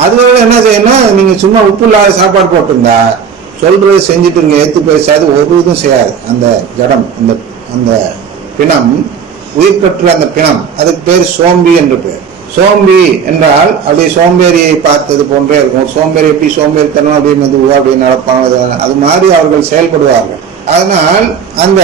அதுவரை என்ன செய்யணும் நீங்க சும்மா உப்பு இல்லாத சாப்பாடு போட்டிருந்தா சொல்றது செஞ்சுட்டு இருங்க ஏத்து பேசாது ஒரு இதுவும் செய்யாது. அந்த ஜடம் அந்த அந்த பிணம் உயிர் பெற்ற அந்த பிணம் அதுக்கு பேர் சோம்பி என்று பேர். சோம்பி என்றால் அப்படியே சோம்பேறியை பார்த்தது போன்றே இருக்கும். சோம்பேறி எப்படி சோம்பேறித்தனம் அப்படியே மெதுவா அப்படியே நடப்பாங்க அது- அது மாதிரி அவர்கள் செயல்படுவார்கள். அதனால் அந்த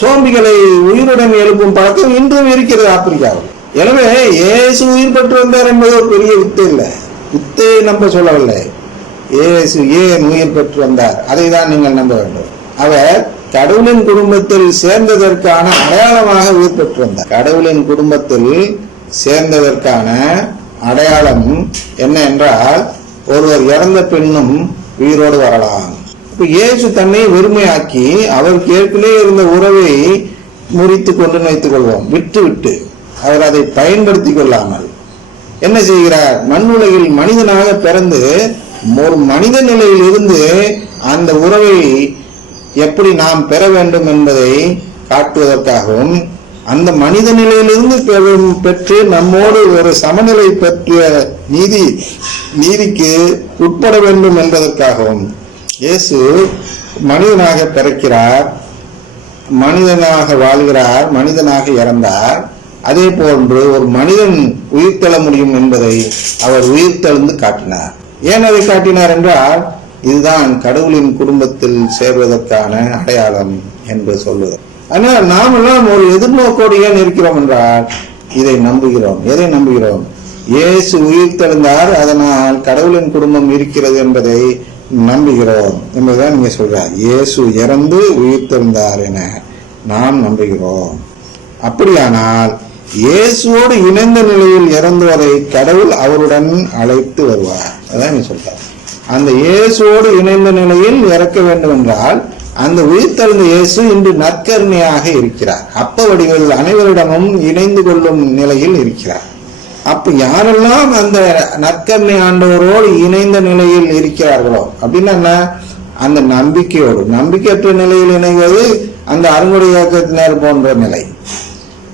சோம்பிகளை உயிருடன் எழுப்பும் பழக்கம் இன்றும் இருக்கிறது ஆப்பிரிக்காவில். எனவே இயேசு உயிர் பெற்று வந்தார் என்பது ஒரு பெரிய வித்து இல்லை. வித்தையை நம்ப சொல்லவில்லை. இயேசு ஏன் உயிர் பெற்று வந்தார்? அதை தான் நீங்கள் நம்ப வேண்டும். அவர் கடவுளின் குடும்பத்தில் சேர்ந்ததற்கான அடையாளமாக உயிர் பெற்று வந்தார். கடவுளின் குடும்பத்தில் சேர்ந்ததற்கான அடையாளம் என்ன என்றால் ஒருவர் இறந்த பெண்ணும் உயிரோடு வரலாம். இப்போ இயேசு தன்னை வெறுமையாக்கி அவருக்கு ஏற்கனவே இருந்த உறவை முறித்து கொண்டு வைத்துக் கொள்வோம். விட்டு விட்டு அவர் அதை பயன்படுத்திக் கொள்ளாமல். என்ன செய்கிறார்? மண்ணுலகில் மனிதனாக பிறந்து ஒரு மனித நிலையில் இருந்து அந்த உறவை எப்படி நாம் பெற வேண்டும் என்பதை காட்டுவதற்காகவும் அந்த மனித நிலையிலிருந்து பெறும் பெற்று நம்மோடு ஒரு சமநிலை பெற்ற நீதி நீதிக்கு உட்பட வேண்டும் என்பதற்காகவும் இயேசு மனிதனாக பிறக்கிறார் மனிதனாக வாழ்கிறார் மனிதனாக இறந்தார். அதே போன்று ஒரு மனிதன் உயிர்த்தெழ முடியும் என்பதை அவர் உயிர்த்தெழுந்து காட்டினார். ஏன் அதை காட்டினார் என்றால் இதுதான் கடவுளின் குடும்பத்தில் சேர்வதற்கான அடையாளம் என்று சொல்லுவது ஆனால் நாமெல்லாம் ஒரு எதிர்நோக்கோடு ஏன் இருக்கிறோம் என்றால் இதை நம்புகிறோம். எதை நம்புகிறோம்? இயேசு உயிர்த்தெழுந்தார் அதனால் கடவுளின் குடும்பம் இருக்கிறது என்பதை நம்புகிறோம் என்பதுதான் நீங்க சொல்றார். இயேசு இறந்து உயிர்த்தெழுந்தார் என நாம் நம்புகிறோம். அப்படியானால் இயேசுவோடு இணைந்த நிலையில் இறந்தவரை கடவுள் அவருடன் அழைத்து வருவார். அதான் நீ சொல்றார். அந்த இயேசுவோடு இணைந்த நிலையில் இறக்க வேண்டும் என்றால் அந்த உயிர்த்தெழுந்த இயேசு இன்று நற்கருணையாக இருக்கிறார். அப்ப வடிவில் அனைவரிடமும் இணைந்து கொள்ளும் நிலையில் இருக்கிறார். அப்ப யாரெல்லாம் அந்த நற்கருணை ஆண்டவரோடு இணைந்த நிலையில் இருக்கிறார்களோ அப்படின்னா என்ன? அந்த நம்பிக்கையோடு. நம்பிக்கையற்ற நிலையில் இணைவது அந்த அருங்குடை இயக்கத்தினர் போன்ற நிலை.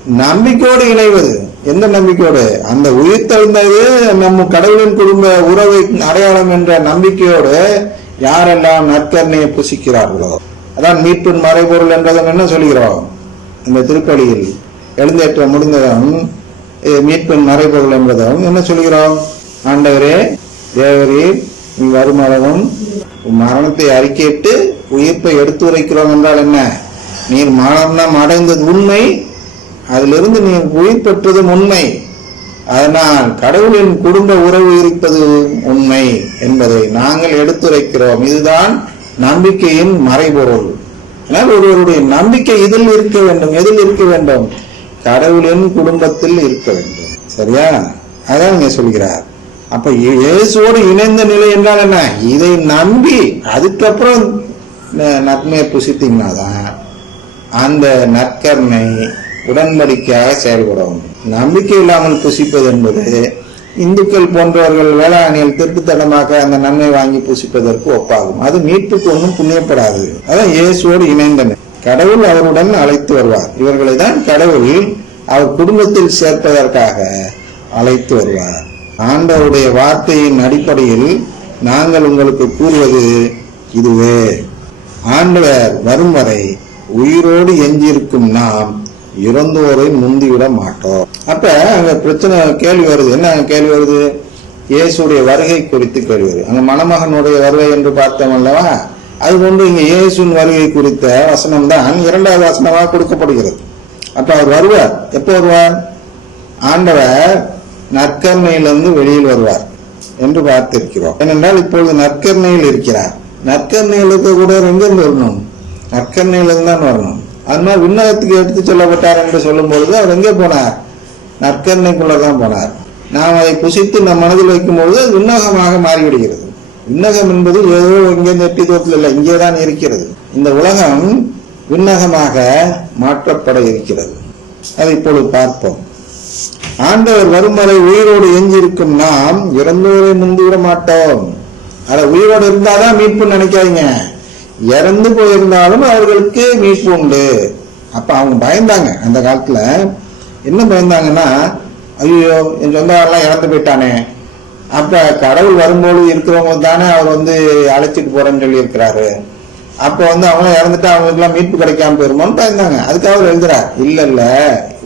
நம்பிக்கையோடு இணைவது. எந்த நம்பிக்கையோடு? அந்த உயிர் தழுந்தது நம்ம கடவுளின் குடும்ப உறவை அடையாளம் என்ற நம்பிக்கையோடு யாரெல்லாம் நற்கருணையை புசிக்கிறார்களோ அதான் மீட்பின் மறைபொருள் என்றதும் என்ன சொல்கிறோம் இந்த திருப்பலியில் எழுந்தேற்ற முடிந்ததும் மீட்பின் மறைபொருள் என்பதும் என்ன சொல்கிறோம் ஆண்டவரே தேவரே நீ வருமளவும் மரணத்தை அறிக்கையிட்டு உயிர்ப்பை எடுத்து உரைக்கிறோம் என்றால் என்ன? நீர் மரணம் அடைந்தது உண்மை அதிலிருந்து நீ உயிர் பெற்றதும் உண்மை. அதனால் கடவுளின் குடும்ப உறவு இருப்பது உண்மை என்பதை நாங்கள் எடுத்துரைக்கிறோம். இதுதான் நம்பிக்கையின் மறைபொருள். ஆனால் ஒருவருடைய நம்பிக்கை இதில் இருக்க வேண்டும்? எதில் இருக்க வேண்டும்? கடவுளின் குடும்பத்தில் இருக்க வேண்டும். சரியா? அதான் இங்க சொல்கிறார். அப்ப இயேசுவோடு இணைந்த நிலை என்றால் என்ன? இதை நம்பி அதுக்கப்புறம் நத்மையை நன்மையை புசித்தீங்கன்னா தான் அந்த நற்கர்மை உடன்படிக்கையாக செயல்படும் நம்பிக்கை இல்லாமல் புசிப்பது என்பது இந்துக்கள் போன்றவர்கள் வேளாண்மையில் திருட்டுத்தனமாக அந்த நன்மை வாங்கி புசிப்பதற்கு ஒப்பாகும். அது மீட்புக்கு ஒன்றும் புண்ணியப்படாது. அதான் இயேசுவோடு இணைந்தனர். கடவுள் அவருடன் அழைத்து வருவார். இவர்களை தான் கடவுள் அவர் குடும்பத்தில் சேர்ப்பதற்காக அழைத்து வருவார். ஆண்டவருடைய வார்த்தையின் அடிப்படையில் நாங்கள் உங்களுக்கு கூறுவது இதுவே. ஆண்டவர் வரும் வரை உயிரோடு எஞ்சியிருக்கும் நாம் இறந்தோரை முந்திவிட மாட்டோம் அப்ப அங்க பிரச்சனை கேள்வி வருது. என்ன கேள்வி வருது? இயேசுடைய வருகை குறித்து கேள்வி வருது. அங்க மணமகனுடைய வருகை என்று பார்த்தோம் அல்லவா? அது கொண்டு இங்க இயேசுவின் வருகை குறித்த வசனம் தான் இரண்டாவது வசனமாக கொடுக்கப்படுகிறது. அப்ப அவர் வருவார். எப்போ வருவார்? ஆண்டவர் நற்கர்மையிலிருந்து வெளியில் வருவார் என்று பார்த்திருக்கிறோம். ஏனென்றால் இப்பொழுது நற்கர்ணையில் இருக்கிறார். நற்கருணையில் கூட எங்கிருந்து வரணும்? நற்கருணையிலிருந்து தான் வரணும். அதனால் விண்ணகத்துக்கு எடுத்து செல்லப்பட்டார் என்று சொல்லும் பொழுது அவர் எங்கே போனார்? நற்கருணைக்குள்ள தான் போனார். நாம் அதை புசித்து நம் மனதில் வைக்கும் பொழுது அது விண்ணகமாக மாறிவிடுகிறது. விண்ணகம் என்பது ஏதோ இங்கே நெட்டி தோட்டில் இல்லை இங்கே தான் இருக்கிறது. இந்த உலகம் விண்ணகமாக மாற்றப்பட இருக்கிறது. அதை இப்பொழுது பார்ப்போம். ஆண்டவர் வரும் வரை உயிரோடு எஞ்சியிருக்கும் நாம் இறந்தோரை முந்திவிட மாட்டோம் அதை உயிரோடு இருந்தாதான் மீட்பு நினைக்காதீங்க. இறந்து போயிருந்தாலும் அவர்களுக்கு மீட்பு உண்டு. அப்ப அவங்க பயந்தாங்க அந்த காலத்துல. என்ன பயந்தாங்கன்னா ஐயோ என் சொந்தக்காரெல்லாம் இறந்து போயிட்டானே. அப்ப கடவுள் வரும்போது இருக்கிறவங்க தானே அவர் வந்து அழைச்சிட்டு போறேன்னு சொல்லி இருக்கிறாரு அப்ப வந்து அவங்க இறந்துட்டு அவங்களுக்குலாம் மீட்பு கிடைக்காம போயிருமோன்னு பயந்தாங்க. அதுக்காக அவர் எழுதுறார் இல்ல இல்ல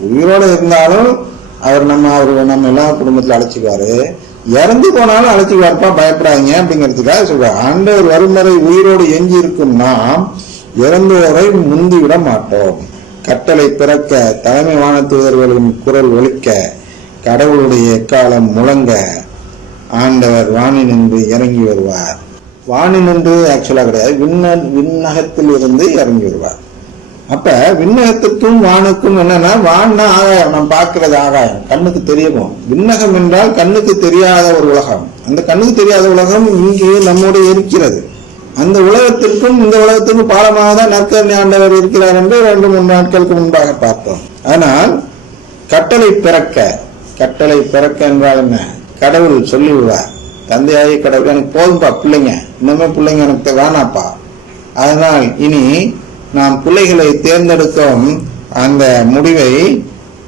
உயிரோட இருந்தாலும் அவர் நம்ம அவர் நம்ம எல்லா குடும்பத்துல அழைச்சிக்குவாரு. இறந்து போனாலும் அழைச்சிக்குவாருப்பா பயப்படாதீங்க அப்படிங்கிறதுக்காக சொல்றாரு ஆண்டவர் வரும் வரை உயிரோடு எஞ்சி இருக்கும் நாம் இறந்தோரை முந்தி விட மாட்டோம். கட்டளை பிறக்க தலைமை வானத்துவர்களின் குரல் ஒழிக்க கடவுளுடைய எக்காலம் முழங்க ஆண்டவர் வாணி நின்று இறங்கி வருவார். வாணி நின்று ஆக்சுவலாக கிடையாது. விண்ண விண்ணகத்தில் இருந்து இறங்கி வருவார். அப்ப விண்ணகத்துக்கும் வானுக்கும் என்னன்னா வான்னா ஆகாயம். நம்ம பார்க்கறது ஆகாயம். கண்ணுக்கு தெரியவும் விண்ணகம் என்றால் கண்ணுக்கு தெரியாத ஒரு உலகம். அந்த கண்ணுக்கு தெரியாத உலகம் இங்கே நம்மோடு இருக்கிறது. அந்த உலகத்திற்கும் இந்த உலகத்திற்கும் பாலமாக தான் நற்கரணி ஆண்டவர் இருக்கிறார் என்று ரெண்டு மூணு நாட்களுக்கு முன்பாக பார்த்தோம். ஆனால் கட்டளை பிறக்க கட்டளை பிறக்க என்றால் என்ன? கடவுள் சொல்லிவிடுவார். தந்தையாகி கடவுள் எனக்கு போதும்பா பிள்ளைங்க. இன்னுமே பிள்ளைங்க எனக்கு வேணாப்பா அதனால் இனி நாம் பிள்ளைகளை தேர்ந்தெடுக்கும் அந்த முடிவை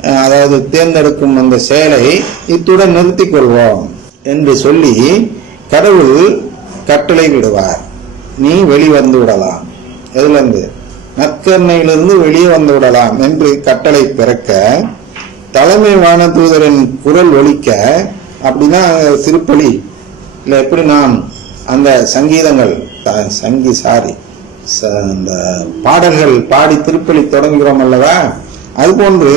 அதாவது தேர்ந்தெடுக்கும் அந்த செயலை இத்துடன் நிறுத்திக் கொள்வோம் என்று சொல்லி கடவுள் கட்டளை விடுவார். நீ வெளிவந்து விடலாம். எதுலேருந்து? நற்கருணையிலிருந்து வெளியே வந்து விடலாம் என்று கட்டளை பிறக்க தலைமை வானதூதரின் குரல் ஒலிக்க அப்படின்னா திருப்பலி இல்லை எப்படி நாம் அந்த சங்கீதங்கள் த- சங்கி சாரி ச- அந்த பாடல்கள் பாடி திருப்பலி தொடங்குகிறோம் அல்லவா? அதுபோன்று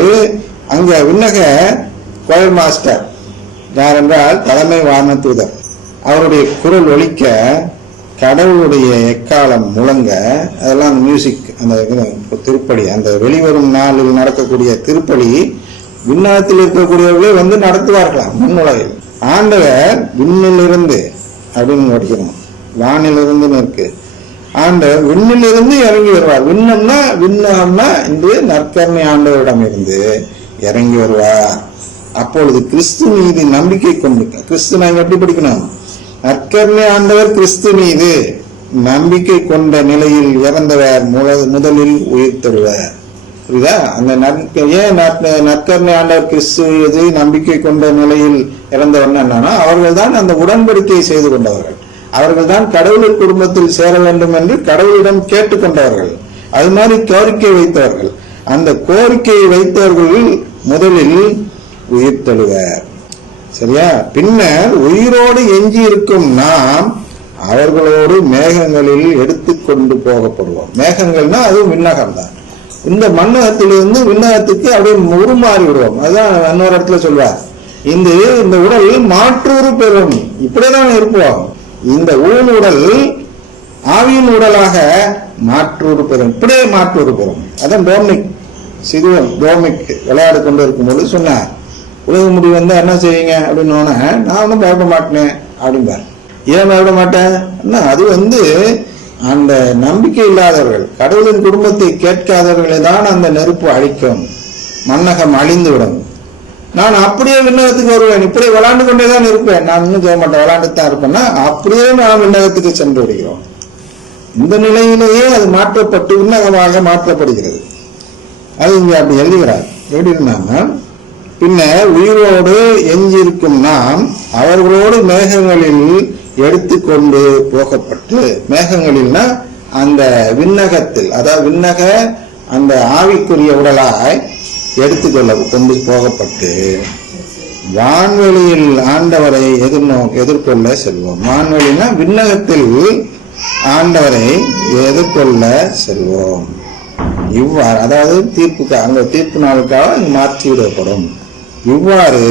அங்கே விண்ணக கோயல் மாஸ்டர் யார் என்றால் தலைமை வானதூதர். அவருடைய குரல் ஒழிக்க கடவுளுடைய எக்காலம் முழங்க அதெல்லாம் அந்த மியூசிக் அந்த இது, திருப்பலி அந்த வெளிவரும் நாளில் நடக்கக்கூடிய திருப்பலி விண்ணகத்தில் இருக்கக்கூடியவர்களே வந்து நடத்துவார்களாம் முன்னுலகில். ஆண்டவர் விண்ணிலிருந்து அப்படின்னு படிக்கணும் வானிலிருந்து இருக்கு ஆண்டவர் விண்ணிலிருந்து இறங்கி வருவார். விண்ணம்னா விண்ணம்னா இன்று நற்கருணை ஆண்டவரிடம் இருந்து இறங்கி வருவார். அப்பொழுது கிறிஸ்து மீது நம்பிக்கை கொண்டு கிறிஸ்து நாங்கள் எப்படி படிக்கணும்? நற்கருணை ஆண்டவர் கிறிஸ்து மீது நம்பிக்கை கொண்ட நிலையில் இறந்தவர் முத- முதலில் உயிர் தருவார். புரியுதா? அந்த ஏன் நற்- நற்கருணை ஆண்டவர் கிறிஸ்து எது நம்பிக்கை கொண்ட நிலையில் இறந்தவன் என்னன்னா அவர்கள் தான் அந்த உடன்படிக்கையை செய்து கொண்டவர்கள். அவர்கள் தான் குடும்பத்தில் சேர வேண்டும் என்று கடவுளிடம் கேட்டுக்கொண்டவர்கள். அது மாதிரி கோரிக்கை வைத்தவர்கள். அந்த கோரிக்கையை வைத்தவர்கள் முதலில் உயிர் தழுவர். சரியா? பின்னர் உயிரோடு எஞ்சி இருக்கும் நாம் அவர்களோடு மேகங்களில் எடுத்துக்கொண்டு போகப்படுவோம். மேகங்கள்னா அது விண்ணகம் தான் இந்த மண்ணகத்திலிருந்து விண்ணகத்துக்கு அப்படியே உருமாறி விடுவோம். அதுதான் இன்னொரு இடத்துல சொல்வார். இந்த இந்த உடல் மாற்றூறு பெறும். இப்படிதான் இருப்போம். இந்த ஊன் உடல் ஆவியின் உடலாக மாற்று பெறும். இப்படியே மாற்று பெறும். அதான் டோமிக் சிறுவன் டோமிக் விளையாடு கொண்டு இருக்கும்போது சொன்னார் உலக முடிவு வந்தால் என்ன செய்வீங்க? அப்படின்னு நான் ஒன்றும் பயப்பட மாட்டேன் அப்படிம்பார். ஏன் பயப்பட மாட்டேன் என்ன, அது வந்து அந்த நம்பிக்கை இல்லாதவர்கள் கடவுளின் குடும்பத்தை கேட்காதவர்களை தான் அந்த நெருப்பு அழிக்கும். மன்னகம் அழிந்துவிடும். நான் அப்படியே விண்ணகத்துக்கு வருவேன். இப்படி விளாண்டு கொண்டே தான் இருப்பேன். நான் இன்னும் செய்ய மாட்டேன். விளாண்டு தான் இருப்பேன்னா அப்படியே நான் விண்ணகத்துக்கு சென்று விடுகிறோம். இந்த நிலையிலேயே அது மாற்றப்பட்டு விண்ணகமாக மாற்றப்படுகிறது. அது இங்கே அப்படி எழுதுகிறார். எப்படின்னா இருந்தாங்க பின்னர் உயிரோடு எஞ்சியிருக்கும் நாம் அவர்களோடு மேகங்களில் எடுத்துக்கொண்டு போகப்பட்டு மேகங்களில்னா அந்த விண்ணகத்தில் அதாவது விண்ணக அந்த ஆவிக்குரிய உடலாய் எடுத்துக்கொள்ள கொண்டு போகப்பட்டு வான்வெளியில் ஆண்டவரை எதிர்நோ எதிர்கொள்ள செல்வோம். வான்வெளினா விண்ணகத்தில் ஆண்டவரை எதிர்கொள்ள செல்வோம். இவ்வாறு அதாவது தீர்ப்புக்கு அங்க தீர்ப்பு நாளுக்காக மாற்றி விடப்படும். இவ்வாறு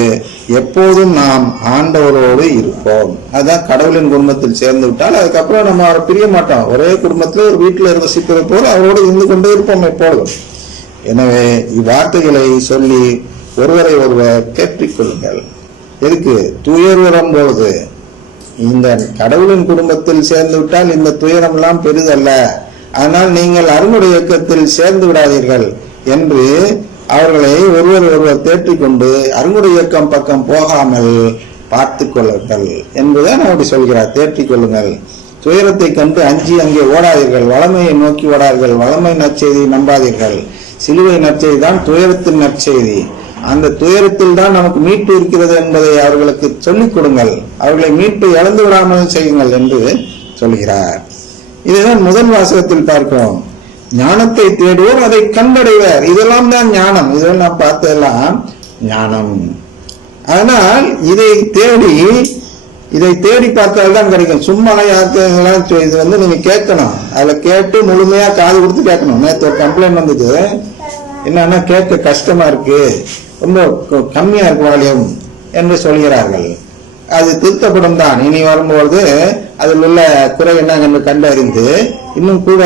எப்போதும் நாம் ஆண்டவரோடு இருப்போம். அதுதான் கடவுளின் குடும்பத்தில் சேர்ந்து விட்டால் அதுக்கப்புறம் நம்ம அவரை பிரிய மாட்டோம். ஒரே குடும்பத்தில் ஒரு வீட்டில் வசிப்பதை போல அவரோடு இருந்து கொண்டே இருப்போம் எப்பொழுதும் எனவே இவ்வார்த்தைகளை சொல்லி ஒருவரை ஒருவர் கேட்டுக்கொள்ளுங்கள் எதுக்கு? துயர் வரும்பொழுது இந்த கடவுளின் குடும்பத்தில் சேர்ந்து விட்டால் இந்த துயரம்லாம் பெரிதல்ல. ஆனால் நீங்கள் அருமுடைய இயக்கத்தில் சேர்ந்து விடாதீர்கள் என்று அவர்களை ஒருவர் ஒருவர் தேற்றிக் கொண்டு இயக்கம் பக்கம் போகாமல் பார்த்து கொள்ளுங்கள் என்பதுதான் அப்படி சொல்கிறார். தேற்றிக் கொள்ளுங்கள் துயரத்தை கண்டு அஞ்சி அங்கே ஓடாதீர்கள். வளமையை நோக்கி ஓடாதீர்கள். வளமை நச்செய்தியை நம்பாதீர்கள். சிலுவை நற்செய்தி தான் துயரத்தின் நற்செய்தி. அந்த துயரத்தில் தான் நமக்கு மீட்பு இருக்கிறது என்பதை அவர்களுக்கு சொல்லிக் கொடுங்கள். அவர்களை மீட்டு இழந்து விடாமல் செய்யுங்கள் என்று சொல்கிறார். இதுதான் முதல் வாசகத்தில் பார்க்கிறோம். ஞானத்தை தேடுவோர் அதை கண்டடைவர். இதெல்லாம் தான் ஞானம். இதெல்லாம் நான் பார்த்ததெல்லாம் ஞானம். ஆனால் இதை தேடி இதை தேடி பார்த்தால் தான் கிடைக்கும். சும்மா யாருக்கெல்லாம் இது வந்து நீங்க கேட்கணும். அதுல கேட்டு முழுமையா காது கொடுத்து கேட்கணும். நேற்று ஒரு கம்ப்ளைண்ட் வந்தது. என்னன்னா கேட்க கஷ்டமா இருக்கு. ரொம்ப க- கம்மியா இருக்கு வால்யூம் என்று சொல்கிறார்கள். அது திருத்தப்படும் தான். இனி வரும்போது அதில் உள்ள குறை என்னவென்று கண்டறிந்து இன்னும் கூட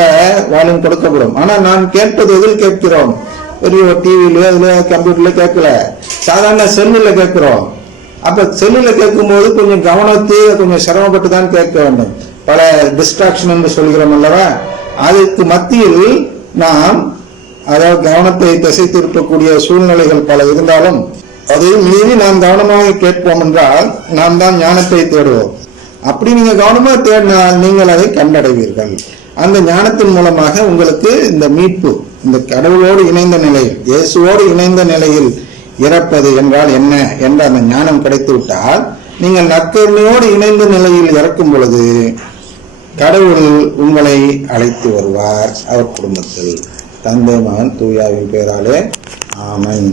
வால்யூம் கொடுக்கப்படும். ஆனா நான் கேட்பது எதில் கேட்கிறோம்? பெரிய டிவியிலோ அதுல கம்ப்யூட்டர்ல கேட்கல. சாதாரண செல்லுல கேட்கிறோம். அப்ப செல்லுல கேட்கும்போது கொஞ்சம் கவனத்தை கொஞ்சம் சிரமப்பட்டு தான் கேட்க வேண்டும். பல டிஸ்ட்ராக்ஷன் என்று சொல்கிறோம் அல்லவா? அதுக்கு மத்தியில் நாம் அதாவது கவனத்தை திசை திருப்பக்கூடிய சூழ்நிலைகள் பல இருந்தாலும் அதை மீறி நாம் கவனமாக கேட்போம் என்றால் நாம் தான் ஞானத்தை தேடுவோம். அப்படி நீங்க கவனமா தேடினால் நீங்கள் அதை கண்டடைவீர்கள். அந்த ஞானத்தின் மூலமாக உங்களுக்கு இந்த மீட்பு இந்த கடவுளோடு இணைந்த நிலையில் இயேசுவோடு இணைந்த நிலையில் இறப்பது என்றால் என்ன என்ற அந்த ஞானம் கிடைத்து விட்டால் நீங்கள் நற்கருணையோடு இணைந்த நிலையில் இறக்கும் பொழுது கடவுள் உங்களை அழைத்து வருவார் அவர் குடும்பத்தில். தந்தை மகன் தூயாவின் பெயராலே ஆமன்.